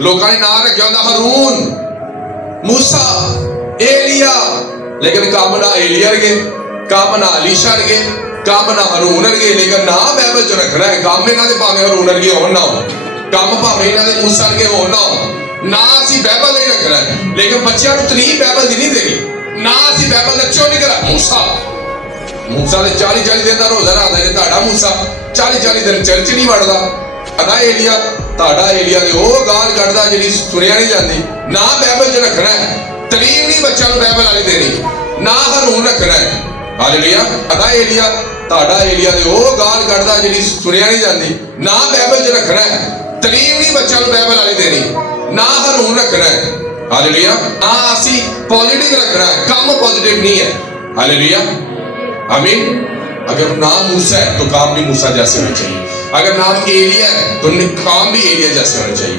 लोगों ने नाम रखा होंगे हारून, मूसा, एलिया, लेकिन काम ना एलिया वर्गे, काम ना अलीशा वर्गे, काम ना हारून वर्गे, लेकिन ना बाइबल च रखना है काम इन्हां दे भावें हारून वर्गे होण ना हो, काम भावें इन्हां दे मूसा वर्गे होण ना हो, ना असीं बाइबल नहीं रखना है। लेकिन बच्चों को तलीम बाइबल दी नहीं देनी, ना असीं बाइबल दा क्यों नहीं करा। मूसा ने 40-40 दिन का रोजा रखता है, तुहाडा मूसा 40-40 दिन चर्च नहीं वड़दा। अदा एलिया, तुहाडा एलिया ते ओह गाल कढदा जिहड़ी सुनिया नहीं जाती। ना बाइबल च रखना है, तलीम नहीं बच्चों को बाइबल वाली देनी, ना हारून रखना है। हालेलुया। अदा एलिया, तुहाडा एलिया ते ओह गाल कढदा जिहड़ी सुनिया नहीं जाती। ना बाइबल च रखना है, तलीम नहीं बच्चों को बाइबल वाली देनी, ना हारून रखना है। हालेलुया। ना असी पॉजिटिव रखना है, काम पॉजिटिव नहीं है। हालेलुया, आमीन। अगर नाम मूसा है तो काम भी मूसा जैसे होना चाहिए, अगर नाम एलिया है तो काम भी एलिया जैसे होना चाहिए।